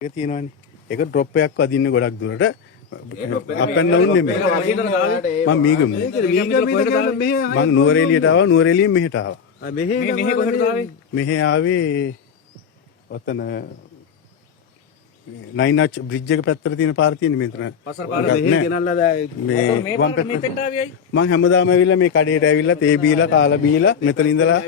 ඒක තියෙනවනේ. ඒක ඩ්‍රොප් එකක් වදින්න ගොඩක් දුරට අප් ඇන්ඩ් ඩවුන් නෙමෙයි. මම මීගම. මම නුවරඑළියට ආවා නුවරඑළියෙන් මෙහෙට ආවා. මෙහෙ කොහෙටද ආවේ? මෙහෙ ආවේ ඔතන නයිනච් බ්‍රිජ් එක පැත්තට තියෙන පාර තියෙන මෙතන. පසර පාර මෙහෙ ගෙනල්ලා මේ වම් පැත්තට ආවේයි. මම හැමදාම ඇවිල්ලා මේ කඩේට ඇවිල්ලා තේ බීලා කාලා බීලා මෙතන ඉඳලා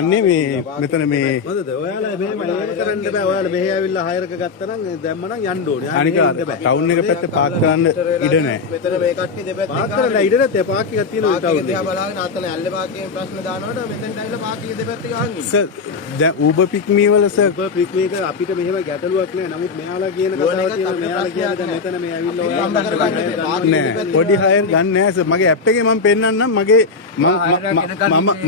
යන්නේ මේ මෙතන මේ මොකද ඔයාලා මෙහෙම කරන්න බෑ. ඔයාලා මෙහෙ ඇවිල්ලා හයරක ගත්තා නම් දැම්ම නම් යන්න ඕනේ. අනික ටවුන් එක පැත්තේ පාක් කරන්න ඉඩ නැහැ. මෙතන මේ කට්ටිය දෙපැත්තෙන් පාක් කරලා ඉඩ නැත්තේ පාක් එකක් තියෙනවා ටවුන් එකේ. දිහා බලාගෙන අතන ඇල්ලේ පාක්කේ ප්‍රශ්න දානකොට මෙතෙන්ට ඇවිල්ලා පාක් එකේ දෙපැත්තේ ගහන් ඉන්නේ. සර් දැන් Uber pick me වල සර් Uber pick me එක අපිට මෙහෙම ගැටලුවක් නැහැ. නමුත් මෙයාලා කියන කතාව තියෙන මෙයාලා කියන දැන් මෙතන මේ ඇවිල්ලා ඔයාලා නෑ පොඩි හයර් ගන්න නෑ සර්. මගේ ඇප් එකේ මම පෙන්නන්නම්. මගේ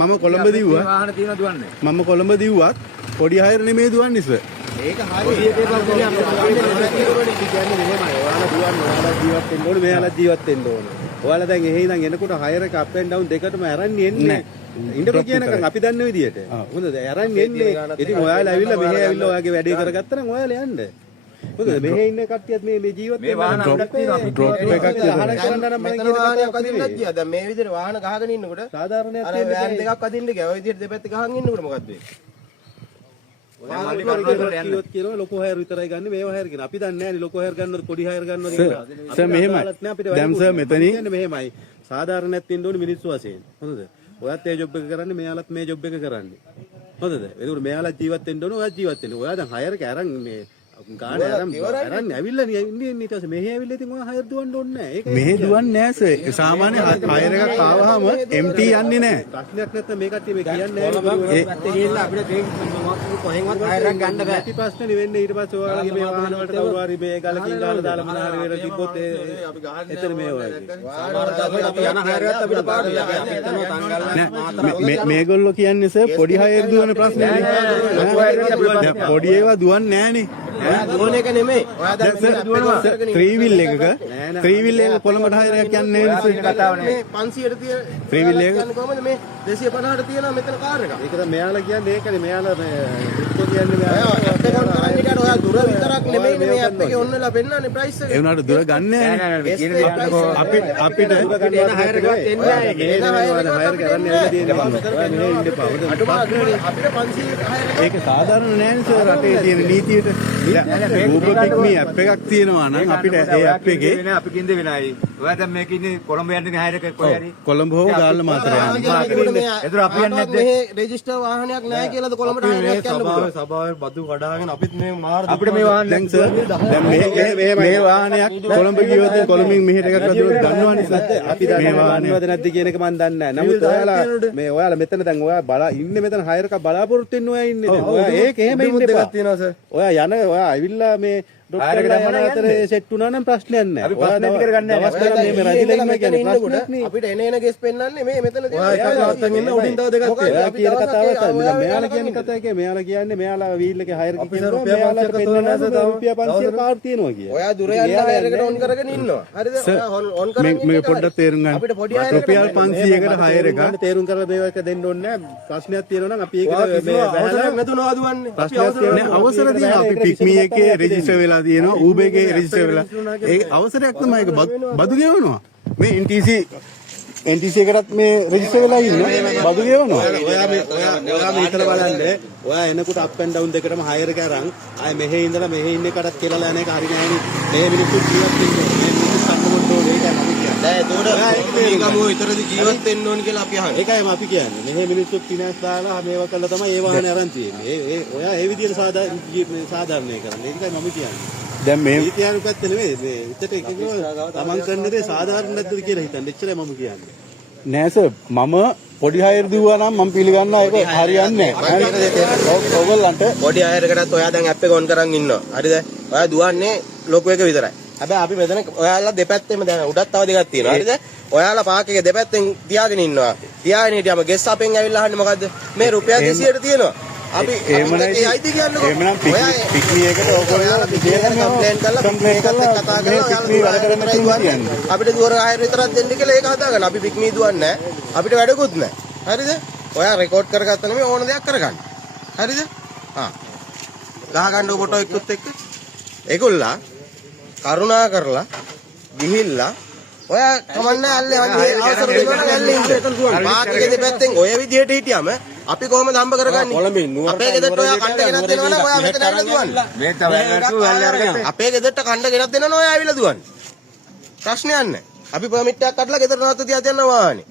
මම කොළඹ දිව්වා. වාහන තියෙන දුවන්නේ. මම කොළඹ දිව්වත් පොඩි හයර් නෙමෙයි දුවන්නේ සර්. ඒක හරිය. ඔයාලා ජීවත් වෙන්න ඕනේ. මෙයාලා ජීවත් වෙන්න ඕනේ. ඔයාලා දැන් එහෙ ඉඳන් එනකොට හයර් එක අප් ඇන්ඩ් ඩවුන් දෙකටම අරන් එන්නේ. ඉන්ටර්වියු කියනකම් අපි දන්න විදියට. හොඳද? අරන් එන්නේ. ඉතින් ඔයාලා ඇවිල්ලා මෙහෙ ඇවිල්ලා ඔයාගේ වැඩේ කරගත්තා නම් ඔයාලා යන්න. මොකද මෙහෙ ඉන්න කට්ටියත් මේ ජීවත් වෙන වාහන ගොඩක් තියෙනවා. ඩ්‍රොප් එකක් තියෙනවා. මෙතන වාහනයක් අදින්නත් ගියා. දැන් මේ විදිහට වාහන ගහගෙන ඉන්නකොට සාධාරණයක් තියෙන වෑන් දෙකක් අදින්න ගියා. ඔය විදිහට දෙපැත්ත ගහන් ඉන්නකොට මොකද්ද වෙන්නේ? ඔයාලා කියනවා ලොකු හයර් විතරයි ගන්න මේව හයර් කියන. අපි දන්නේ නැහැ ලොකු හයර් ගන්නවද පොඩි හයර් ගන්නවද කියලා. සර් මෙහෙමයි. දැන් සර් මෙතනින් මෙහෙමයි. සාධාරණයක් තියෙන්න ඕනේ මිනිස්සු වශයෙන්. හොඳද? ඔයත් ඒ ජොබ් එක කරන්නේ මෙයාලත් මේ ජොබ් එක කරන්නේ. හොඳද? ඒකට මෙයාලා ජීවත් වෙන්න ඕනේ ඔයත් ජීවත් වෙන්න. ඔයා දැන් හයර් එක අරන් මේ ගානේ අරන් ඇවිල්ලා ඉන්නේ ඊට පස්සේ මෙහෙ ඇවිල්ලා ඉතින් ඔයා හයර් දුවන්න ඕනේ නැහැ. ඒක මෙහෙ දුවන්නේ නැහැ සර්. සාමාන්‍ය හයර් එකක් ආවහම MT යන්නේ නැහැ. ප්‍රශ්නයක් නැත්නම් මේ කට්ටිය මේ කියන්නේ නැහැ. ඒ පැත්තේ ගිහිල්ලා අපිට කොහෙන්වත් හයර් එකක් ගන්න බෑ. අපි ප්‍රශ්න නෙවෙන්නේ ඊට පස්සේ ඔයාලගේ මේ වාහන වලට කවුරු හරි මේ ගලකින් ගාලා දාලා මොන හරි වෙලා තිබ්බොත් අපි ගහන්නේ එතන මේ ඔයගේ. අපි යන හයර් එකත් අපිට පාඩුයි. මේගොල්ලෝ කියන්නේ සර් පොඩි හයර් දුවන ප්‍රශ්නේ නේ. පොඩි ඒවා දුවන්නේ නැහනේ. දුවන එක නෙමෙයි. ඔයා දැන් දුවනවා 3 wheel එකක 3 wheel එක කොළඹට හයර් එකක් යන්නේ නැහැ නේ කතාව නේ. 500ට තියෙන 3 wheel එක ගන්න කොහමද මේ 250ට තියෙනවා මෙතන කාර් එකක්. ඒක තමයි මෙයාලා කියන්නේ ඒකනේ. මෙයාලා මේ රික්කෝ කියන්නේ මෙයාලා ඔයා දුර විතරක් නෙමෙයි මේ ඇප් එකේ ඔන්නලා පෙන්නන්නේ ප්‍රයිස් එක. ඒ වුණාට දුර ගන්න නැහැ. අපිට දුර ගන්න හයර් එකක් එන්නේ නැහැ. හයර් කරන්නේ නැහැ තියෙන්නේ. අපිට 500 හයර් එක ඒක සාධාරණ නෑ නේ සර් රටේ තියෙන නීතියට. Uber pick me ඇප් එකක් තියෙනවා නම් අපිට ඒ ඇප් එකේ අපි කින්ද වෙනයි. ඔයා දැන් මේක ඉන්නේ කොළඹ යන්නේ හයර් එකක් කොහේ හරි. කොළඹ හෝ ගාල්ල මාතර යන්නේ. ඒතර අපි යන්නේ නැද්ද? මේ රෙජිස්ටර් වාහනයක් නැහැ කියලාද කොළඹට හයර් එකක් යන්න පුළුවන්. සභාවේ බදු කඩාගෙන අපිත් මේ මාර අපිට මේ වාහන දැන් සර් දැන් මේ වාහනයක් කොළඹ ගියොත් කොළඹින් මෙහෙට එකක් අදුනොත් ගන්නවනේ සර්. අපි මේ වාහනයද නැද්ද කියන එක මම දන්නේ නැහැ. නමුත් ඔයාලා මෙතන දැන් ඔයා බලා ඉන්නේ මෙතන හයර් එකක් බලාපොරොත්තු වෙන්න ඔයා ඉන්නේ දැන්. ඔයා ඒක එහෙම ඉන්න එපා. තියෙනවා සර්. ඔයා යන ඔයා ඇවිල්ලා මේ ඩොක්ටර් ගමන අතර සෙට් වුණා නම් ප්‍රශ්නයක් නැහැ. අපි ප්‍රශ්න ඇති කරගන්නේ නැහැ. දවස් ගණන් මේ රජිලා ඉන්න කියන්නේ ප්‍රශ්නයක් නේ. අපිට එන ගෙස් පෙන්නන්නේ මේ මෙතන තියෙන. ඔයා තාත්තන් ඉන්න උඩින් තව දෙකක් තියෙනවා. ඔයා කියන කතාව තමයි. මෙයාලා කියන කතාව එකේ මෙයාලා කියන්නේ මෙයාලා වීල් එකේ හයර් එකේ කියනවා. මෙයාලාට පෙන්නනවා රුපියල් 500 කාඩ් තියෙනවා කියලා. ඔයා දුර යන්න හයර් එකට ඔන් කරගෙන ඉන්නවා. හරිද? ඔයා ඔන් කරගෙන මේ පොඩ්ඩක් තේරුම් ගන්න. අපිට පොඩි හයර් රුපියල් 500කට හයර් එක තේරුම් කරලා මේක දෙන්න ඕනේ නැහැ. ප්‍රශ්නයක් තියෙනවා නම් අපි ඒක මේ අවසරයක් නැතුව නවදුවන්නේ. අපි අවසර තියෙනවා. අපි පික්මී එකේ රෙජිස්ටර් වෙලා තියෙනවා. Uber එකේ රෙජිස්ටර් වෙලා ඒ අවසරයක් තමයි ඒක බදු ගෙවනවා. මේ NTC එකටත් මේ රෙජිස්ටර් වෙලා ඉන්න බදු ගෙවනවා. ඔයා මේ හිතලා බලන්න. ඔයා එනකොට අප් ඇන්ඩ් ඩවුන් දෙකටම හයර් එක අරන් ආයේ මෙහෙ ඉඳලා මෙහෙ ඉන්න එකටත් කියලා යන එක හරි නෑ නේ. මේ මිනිස්සු ජීවත් වෙන්න ඕනේ. මේ මිනිස්සු කන්නකොට ඕනේ. ඒකයි අපි කියන්නේ. දැන් ඒතකොට මේකම විතරද ජීවත් වෙන්න ඕනේ කියලා අපි අහන්නේ. ඒකයි අපි කියන්නේ. මෙහෙ මිනිස්සු ෆිනෑන්ස් දාලා මේවා කළා තමයි ඒ වාහනේ අරන් තියෙන්නේ. ඔයා ඒ විදිහට සාධාරණය කරන්නේ. ඒකයි මම කියන්නේ. දැන් මේ ඉතිහාස පැත්ත නෙවෙයි මේ විතර එකකම තමන් කරන දේ සාධාරණ නැද්ද කියලා හිතන්න. එච්චරයි මම කියන්නේ. නෑ සර් මම පොඩි හයර් දුවා නම් මම පිළිගන්නවා ඒක හරියන්නේ නෑ. ඔයගොල්ලන්ට පොඩි හයර් එකටත් ඔයා දැන් ඇප් එක ඔන් කරන් ඉන්නවා. හරිද? ඔයා දුවන්නේ ලොකු එක විතරයි. හැබැයි අපි මෙතන ඔයාලා දෙපැත්තෙම දැන් උඩත් තව දෙකක් තියෙනවා. හරිද? ඔයාලා පාක් එකේ දෙපැත්තෙන් තියාගෙන ඉන්නවා. තියාගෙන හිටියම ගෙස් අපෙන් ඇවිල්ලා අහන්නේ මොකද්ද? මේ රුපියල් 200ට තියෙනවා. අපි ඒමනයි අයිති කියන්නකො. එමනම් පික්නි එකට ඕගොල්ලෝ කම්ප්ලේන්ට් කරලා කතා කරලා අපිට දුවර ආයෙත් විතරක් දෙන්න කියලා ඒක හදාගන්න. අපි පික්නි දුවන්නේ නැහැ. අපිට වැඩකුත් නැහැ. හරිද? ඔයා රෙකෝඩ් කරගත්තා නෙමෙයි ඕන දෙයක් කරගන්න. හරිද? ගහ ගන්න ෆොටෝ එක්කත් එක්ක ඒගොල්ලා කරුණා කරලා ගිහිල්ලා ඔය කමන්නේ ඇල්ලේ වන්නේ අවසර දෙනවා නම් ඇල්ලේ ඉන්න. පාටිගේ දෙපැත්තෙන් ඔය විදියට හිටියම අපි කොහොමද හම්බ කරගන්නේ? අපේ ගෙදරට ඔය කණ්ඩ ගෙනත් දෙනවා නම් ඔයා මෙතන ඇවිල්ලා දුවන්න. මේ තමයි අපේ ගෙදරට කණ්ඩ ගෙනත් දෙනවා නම් ඔයා ඇවිල්ලා දුවන්න. ප්‍රශ්නයක් නැහැ. අපි පර්මිට් එකක් අරලා ගෙදර නවත්ත තියා යන්න වාහනේ.